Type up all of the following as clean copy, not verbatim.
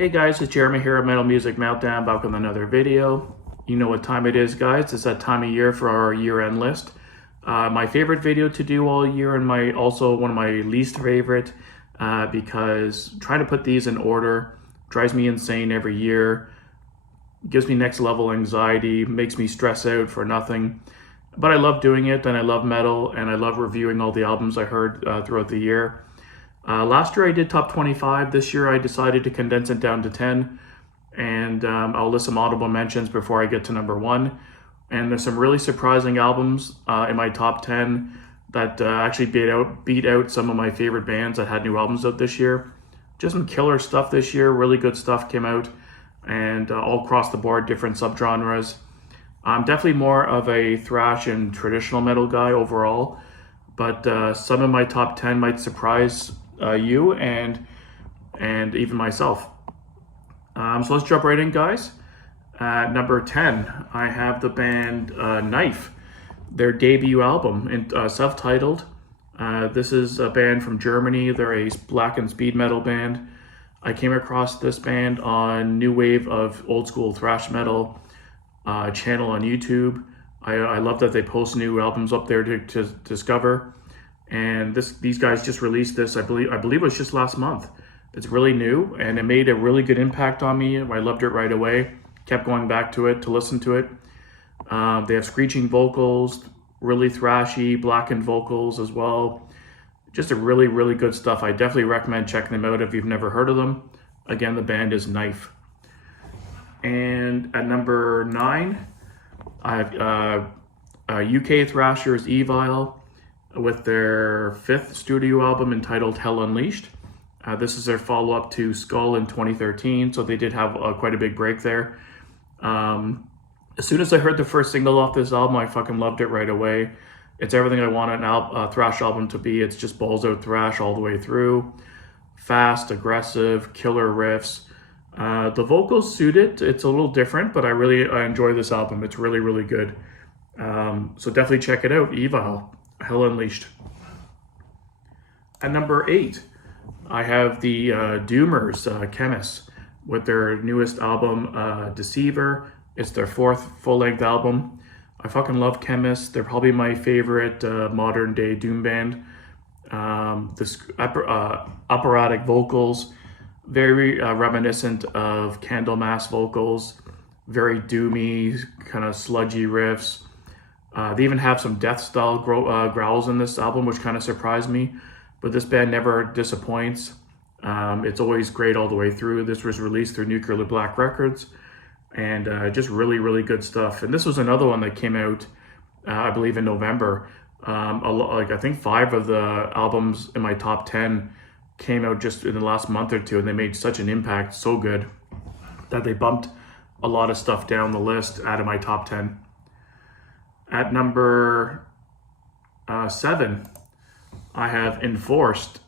Hey guys, it's Jeremy here at Metal Music Meltdown, back with another video. You know what time it is, guys. It's that time of year for our year-end list. My favorite video to do all year, and also one of my least favorite, because trying to put these in order drives me insane every year. Gives me next level anxiety, makes me stress out for nothing. But I love doing it, and I love metal, and I love reviewing all the albums I heard throughout the year. Last year I did top 25. This year I decided to condense it down to 10, and I'll list some audible mentions before I get to number 1. And there's some really surprising albums in my top 10 that actually beat out some of my favorite bands that had new albums out this year. Just some killer stuff this year. Really good stuff came out, and all across the board, different subgenres. I'm definitely more of a thrash and traditional metal guy overall, but some of my top 10 might surprise you and even myself. So let's jump right in, guys. At number 10, I have the band Knife, their debut album, self-titled. This is a band from Germany. They're a black and speed metal band. I came across this band on New Wave of Old School Thrash Metal channel on YouTube. I love that they post new albums up there to discover. And these guys just released this, I believe it was just last month. It's really new, and it made a really good impact on me. I loved it right away. Kept going back to it to listen to it. They have screeching vocals, really thrashy, blackened vocals as well. Just a really, really good stuff. I definitely recommend checking them out if you've never heard of them. Again, the band is Knife. And at number 9, I have UK Thrashers Evil, with their 5th studio album entitled Hell Unleashed. This is their follow-up to Skull in 2013, so they did have quite a big break there. As soon as I heard the first single off this album, I fucking loved it right away. It's everything I want a thrash album to be. It's just balls out thrash all the way through. Fast, aggressive, killer riffs. The vocals suit it. It's a little different, but I enjoy this album. It's really, really good. So definitely check it out, Evil. Hell Unleashed. At number 8, I have the Doomers, Chemists, with their newest album, Deceiver. It's their 4th full-length album. I fucking love Chemists. They're probably my favorite modern-day doom band. This operatic vocals, very reminiscent of Candlemass vocals, very doomy, kind of sludgy riffs. They even have some death-style growls in this album, which kind of surprised me. But this band never disappoints. It's always great all the way through. This was released through Nuclear Black Records, and just really, really good stuff. And this was another one that came out, I believe, in November. I think 5 of the albums in my top 10 came out just in the last month or two, and they made such an impact, so good, that they bumped a lot of stuff down the list out of my top 10. At number 7, I have Enforced,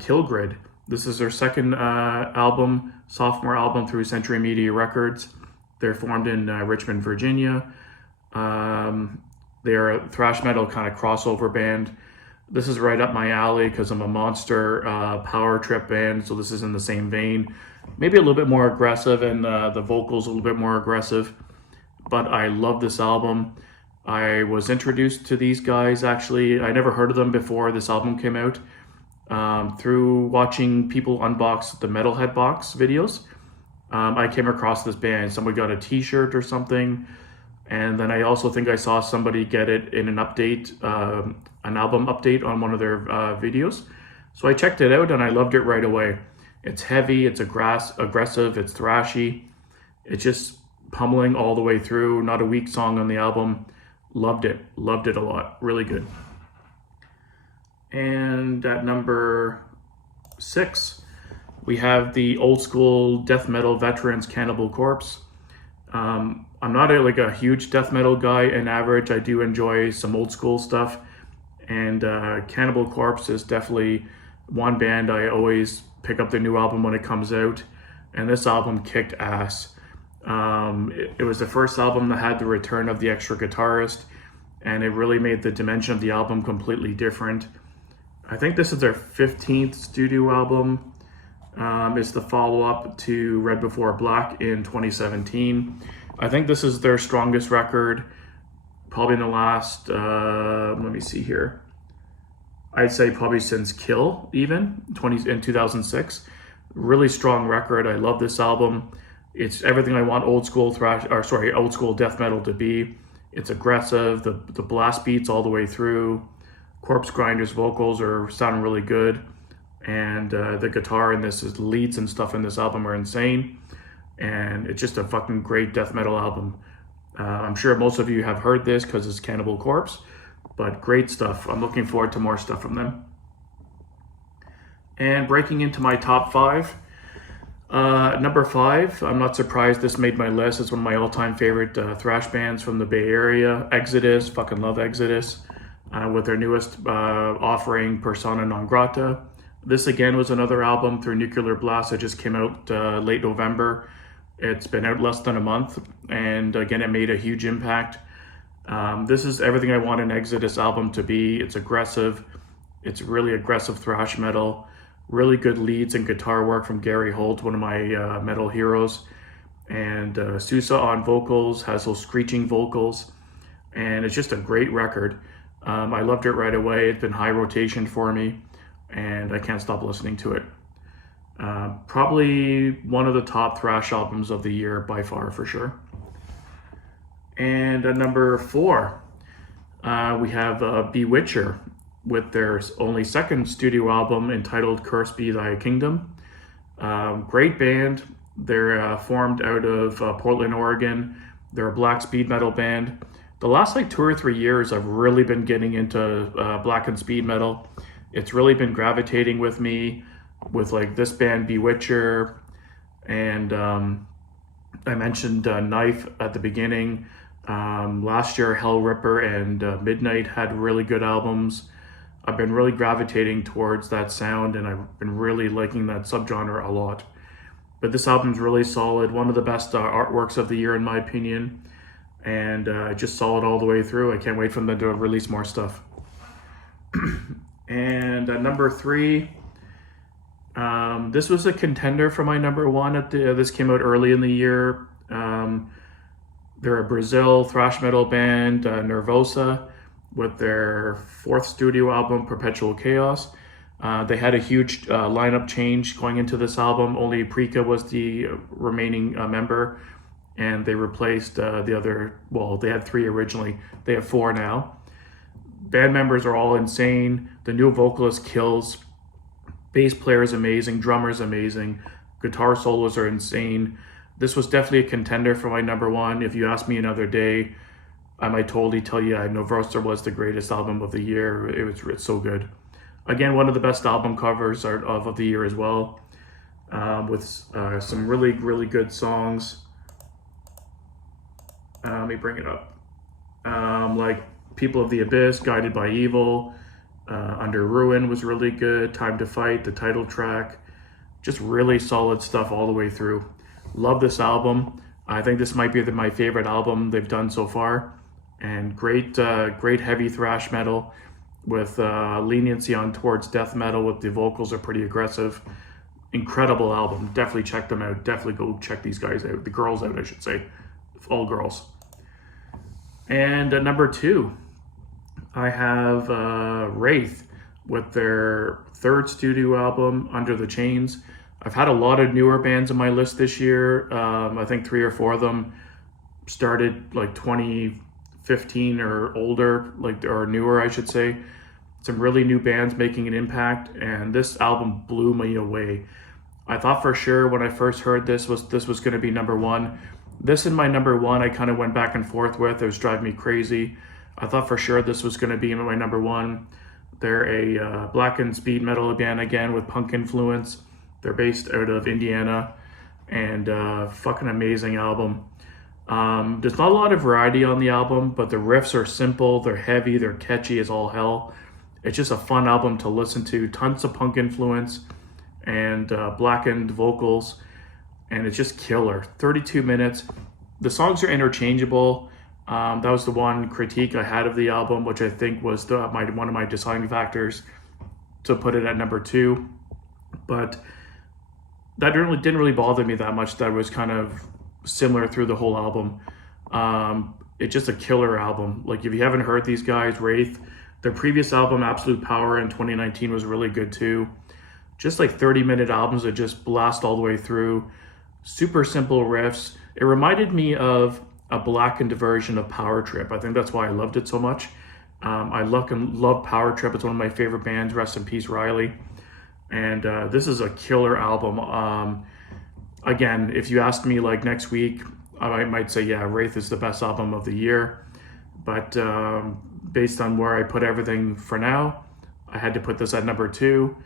Kill Grid. This is their 2nd sophomore album through Century Media Records. They're formed in Richmond, Virginia. They're a thrash metal kind of crossover band. This is right up my alley because I'm a monster power trip band, so this is in the same vein. Maybe a little bit more aggressive, and the vocals a little bit more aggressive. But I love this album. I was introduced to these guys, actually. I never heard of them before this album came out, through watching people unbox the Metalhead Box videos. I came across this band. Somebody got a t-shirt or something, and then I also think I saw somebody get it in an update, an album update on one of their videos. So I checked it out, and I loved it right away. It's heavy, it's aggressive, it's thrashy. It's just pummeling all the way through. Not a weak song on the album. Loved it a lot. Really good. And at number 6, we have the old school death metal veterans, Cannibal Corpse. I'm not a huge death metal guy in average. I do enjoy some old school stuff, and Cannibal Corpse is definitely one band I always pick up their new album when it comes out, and this album kicked ass. It was the first album that had the return of the extra guitarist, and it really made the dimension of the album completely different. I think this is their 15th studio album. It's the follow-up to Red Before Black in 2017. I think this is their strongest record, probably in the last, let me see here. I'd say probably since Kill, even, in 2006. Really strong record. I love this album. It's everything I want old school old school death metal to be. It's aggressive, the blast beats all the way through. Corpse Grinder's vocals are sounding really good. And the guitar in this, leads and stuff in this album are insane. And it's just a fucking great death metal album. I'm sure most of you have heard this because it's Cannibal Corpse, but great stuff. I'm looking forward to more stuff from them. And breaking into my top 5. Number 5, I'm not surprised this made my list. It's one of my all-time favorite thrash bands from the Bay Area. Exodus, fucking love Exodus. With their newest offering, Persona Non Grata. This again was another album through Nuclear Blast that just came out late November. It's been out less than a month, and again, it made a huge impact. This is everything I want an Exodus album to be. It's aggressive. It's really aggressive thrash metal. Really good leads and guitar work from Gary Holt, one of my metal heroes. And Sousa on vocals, has those screeching vocals. And it's just a great record. I loved it right away. It's been high rotation for me, and I can't stop listening to it. Probably one of the top thrash albums of the year by far, for sure. And number 4, we have Bewitcher with their only second studio album entitled Cursed Be Thy Kingdom. Great band. They're formed out of Portland, Oregon. They're a black speed metal band. The last 2 or 3 years, I've really been getting into black and speed metal. It's really been gravitating with me with this band Bewitcher, and I mentioned Knife at the beginning. Last year, Hell Ripper and Midnight had really good albums. I've been really gravitating towards that sound, and I've been really liking that subgenre a lot. But this album's really solid, one of the best artworks of the year in my opinion, and just solid all the way through. I can't wait for them to release more stuff. And number 3, this was a contender for my number 1. This came out early in the year. They're a Brazil thrash metal band, Nervosa, with their 4th studio album, Perpetual Chaos. They had a huge lineup change going into this album. Only Prika was the remaining member, and they replaced the other, they had 3 originally. They have 4 now. Band members are all insane. The new vocalist kills. Bass player is amazing. Drummer is amazing. Guitar solos are insane. This was definitely a contender for my number 1. If you ask me another day, I might totally tell you Nervosa was the greatest album of the year. It's so good. Again, one of the best album covers of the year as well, with some really, really good songs. Let me bring it up. Like People of the Abyss, Guided by Evil, Under Ruin was really good. Time to Fight, the title track. Just really solid stuff all the way through. Love this album. I think this might be my favorite album they've done so far. And great heavy thrash metal with leniency on towards death metal. With the vocals are pretty aggressive. Incredible album. Definitely check them out. Definitely go check these guys out. The girls out, I should say. All girls. And number 2, I have Wraith with their 3rd studio album, Under the Chains. I've had a lot of newer bands on my list this year. I think 3 or 4 of them started 2015 or older, or newer, I should say. Some really new bands making an impact, and this album blew me away. I thought for sure when I first heard this was going to be number 1. This and my number 1, I kind of went back and forth with. It was driving me crazy. I thought for sure this was going to be my number 1. They're a black and speed metal band again with punk influence. They're based out of Indiana, and fucking amazing album. There's not a lot of variety on the album, but the riffs are simple, they're heavy, they're catchy as all hell. It's just a fun album to listen to. Tons of punk influence and blackened vocals, and it's just killer. 32 minutes. The songs are interchangeable. That was the one critique I had of the album, which I think was one of my deciding factors to put it at number 2. But that didn't really bother me that much. That was kind of similar through the whole album. It's just a killer album. Like, if you haven't heard these guys, Wraith, their previous album, Absolute Power, in 2019 was really good too. Just like 30-minute albums that just blast all the way through. Super simple riffs. It reminded me of a blackened version of Power Trip. I think that's why I loved it so much. I love Power Trip. It's one of my favorite bands. Rest in peace, Riley. And this is a killer album. Again, if you asked me like next week, I might say, yeah, Wraith is the best album of the year. But based on where I put everything for now, I had to put this at number 2,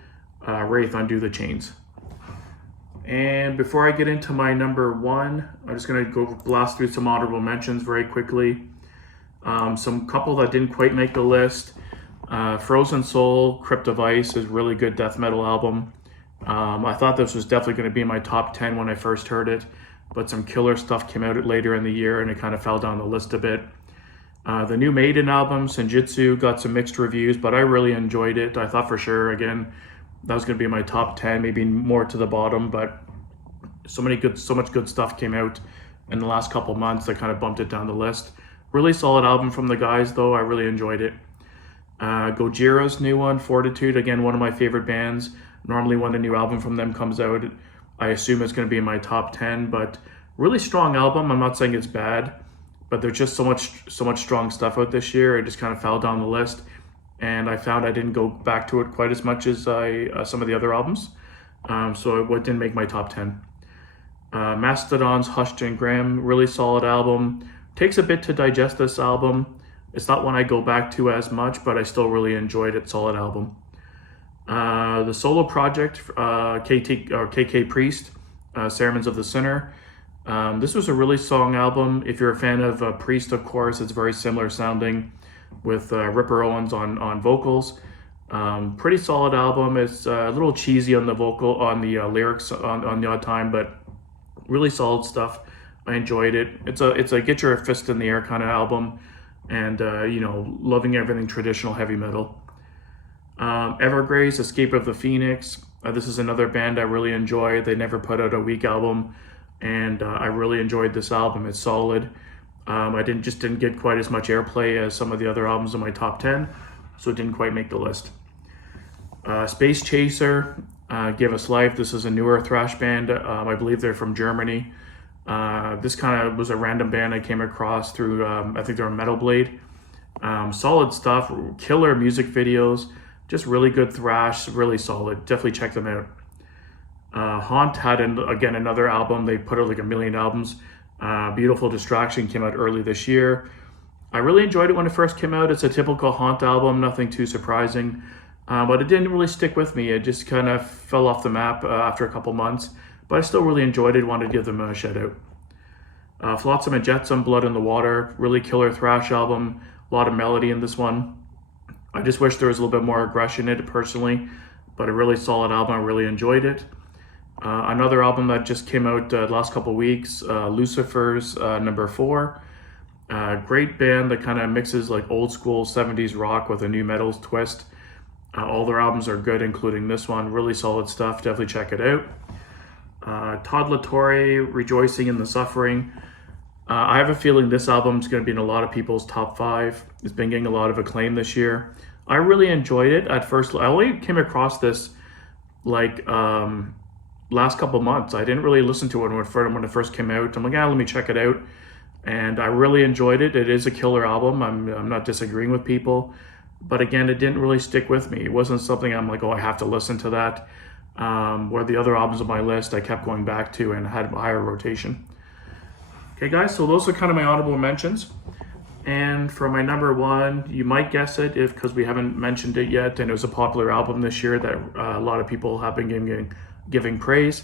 Wraith, Undo the Chains. And before I get into my number 1, I'm just going to go blast through some honorable mentions very quickly. Some couple that didn't quite make the list. Frozen Soul, Crypt of Ice is a really good death metal album. I thought this was definitely going to be in my top 10 when I first heard it, but some killer stuff came out later in the year and it kind of fell down the list a bit. The new Maiden album, Senjutsu, got some mixed reviews, but I really enjoyed it. I thought for sure, again, that was going to be in my top 10, maybe more to the bottom, but so much good stuff came out in the last couple months that kind of bumped it down the list. Really solid album from the guys, though. I really enjoyed it. Gojira's new one, Fortitude, again, one of my favorite bands. Normally when a new album from them comes out, I assume it's going to be in my top 10, but really strong album. I'm not saying it's bad, but there's just so much strong stuff out this year. It just kind of fell down the list, and I found I didn't go back to it quite as much as some of the other albums, so it didn't make my top 10. Mastodon's Hushed and Graham, really solid album. Takes a bit to digest this album. It's not one I go back to as much, but I still really enjoyed it. Solid album. The solo project, KK Priest, Sermons of the Sinner. This was a really strong album. If you're a fan of Priest, of course, it's very similar sounding with Ripper Owens on vocals. Pretty solid album. It's a little cheesy on the lyrics on the odd time, but really solid stuff. I enjoyed it. It's a get your fist in the air kind of album, and loving everything traditional heavy metal. Evergreens, Escape of the Phoenix. This is another band I really enjoy. They never put out a weak album, and I really enjoyed this album. It's solid. I didn't get quite as much airplay as some of the other albums in my top 10, so it didn't quite make the list. Space Chaser, Give Us Life. This is a newer thrash band. I believe they're from Germany. This kind of was a random band I came across through, I think they're Metal Blade. Solid stuff, killer music videos, just really good thrash, really solid. Definitely check them out. Haunt had, again, another album. They put out like a million albums. Beautiful Distraction came out early this year. I really enjoyed it when it first came out. It's a typical Haunt album, nothing too surprising. But it didn't really stick with me. It just kind of fell off the map after a couple months. But I still really enjoyed it, wanted to give them a shout out. Flotsam Jet, Blood in the Water, really killer thrash album. A lot of melody in this one. I just wish there was a little bit more aggression in it personally, but a really solid album. I really enjoyed it. Another album that just came out the last couple weeks, Lucifers, number 4. Great band that kind of mixes like old school 70s rock with a new metal twist. All their albums are good, including this one. Really solid stuff. Definitely check it out. Todd La Torre, Rejoicing in the Suffering. I have a feeling this album is going to be in a lot of people's top 5. It's been getting a lot of acclaim this year. I really enjoyed it at first. I only came across this like last couple months. I didn't really listen to it when it first came out. I'm like, let me check it out. And I really enjoyed it. It is a killer album. I'm not disagreeing with people. But again, it didn't really stick with me. It wasn't something I'm like, I have to listen to that. Where the other albums on my list I kept going back to and had a higher rotation. Okay guys, so those are kind of my honorable mentions. And for my number 1, you might guess it because we haven't mentioned it yet, and it was a popular album this year that a lot of people have been giving praise.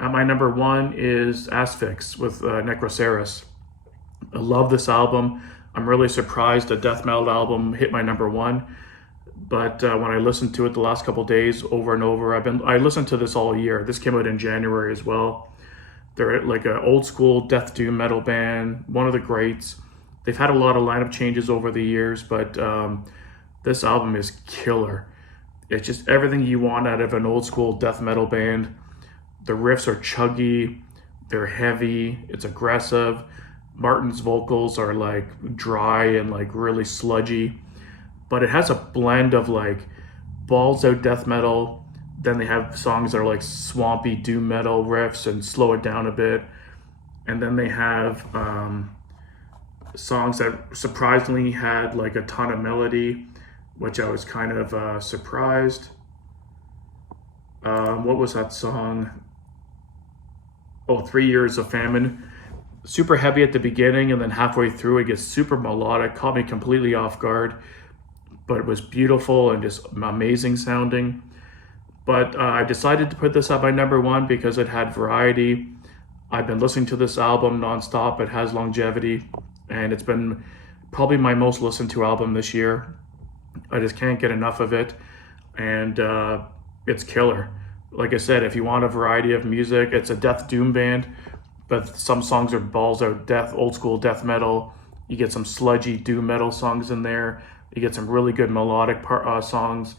My number 1 is Asphyx with Necroceros. I love this album. I'm really surprised a death metal album hit my number 1. But when I listened to it the last couple days over and over, I listened to this all year. This came out in January as well. They're like an old school death doom metal band, one of the greats. They've had a lot of lineup changes over the years, but this album is killer. It's just everything you want out of an old school death metal band. The riffs are chuggy, they're heavy, it's aggressive. Martin's vocals are like dry and like really sludgy, but it has a blend of like balls out death metal. Then they have songs that are like swampy doom metal riffs and slow it down a bit. And then they have songs that surprisingly had like a ton of melody, which I was kind of surprised. What was that song? Oh, 3 Years of Famine. Super heavy at the beginning, and then halfway through it gets super melodic. Caught me completely off guard, but it was beautiful and just amazing sounding. But I decided to put this at my number one because it had variety. I've been listening to this album nonstop. It has longevity, and it's been probably my most listened to album this year. I just can't get enough of it, and it's killer. Like I said, if you want a variety of music, it's a death doom band, but some songs are balls out death, old school death metal. You get some sludgy doom metal songs in there. You get some really good melodic songs.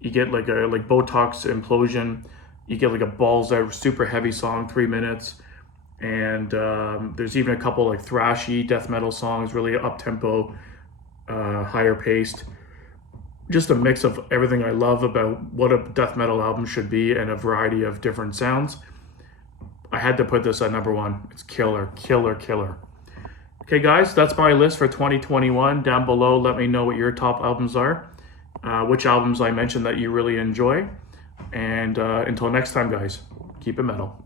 You get like Botox Implosion. You get like a balls out super heavy song, 3 minutes. And there's even a couple like thrashy death metal songs, really up tempo, higher paced. Just a mix of everything I love about what a death metal album should be and a variety of different sounds. I had to put this at number one. It's killer, killer, killer. Okay, guys, that's my list for 2021. Down below, let me know what your top albums are, which albums I mentioned that you really enjoy. And until next time, guys, keep it metal.